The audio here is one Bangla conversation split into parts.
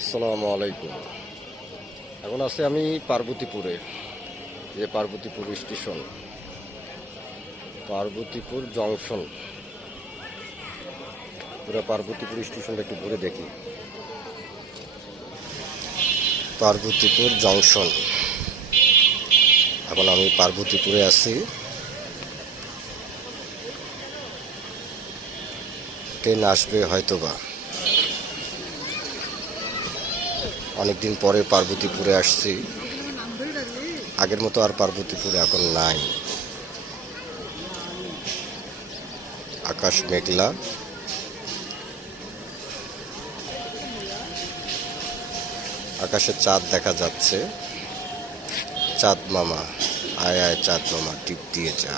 আসসালামু আলাইকুম। এখন আছে আমি পার্বতীপুরে, যে পার্বতীপুর স্টেশন। পার্বতীপুর জংশন। পুরো পার্বতীপুর স্টেশনটা একটু ঘুরে দেখি। পার্বতীপুর জংশন। এখন আমি পার্বতীপুরে আছি। ট্রেন আসবে হয়তোবা। অনেকদিন পরে পার্বতীপুরে আসছি। আগের মতো আর পার্বতীপুরে এখন নাই। আকাশ মেঘলা। আকাশে চাঁদ দেখা যাচ্ছে। চাঁদ মামা, আয় আয়, চাঁদ মামা, টিপ দিয়ে যা।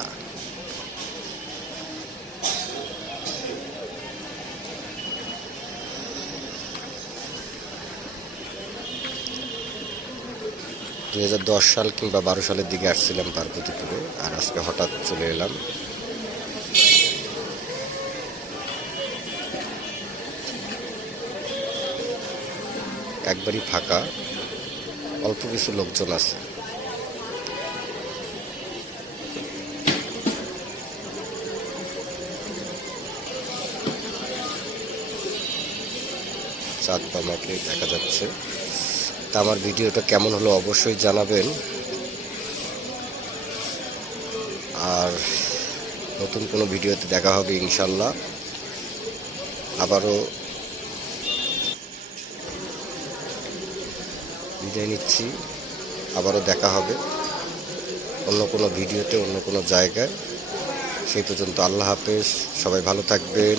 দুই হাজার দশ সাল কিংবা বারো সালের দিকে আসছিলাম পার্বতীপুরে আর আজকে হঠাৎ চলে এলাম। একবারই ফাঁকা, অল্প কিছু লোকজন আছে। চাঁদ মামাকে দেখা যাচ্ছে। তা আমার ভিডিওটা কেমন হলো অবশ্যই জানাবেন। আর নতুন কোনো ভিডিওতে দেখা হবে ইনশাল্লাহ। আবারও বিদায় নিচ্ছি। আবারও দেখা হবে অন্য কোনো ভিডিওতে, অন্য কোনো জায়গায়। সেই পর্যন্ত আল্লাহ হাফেজ। সবাই ভালো থাকবেন।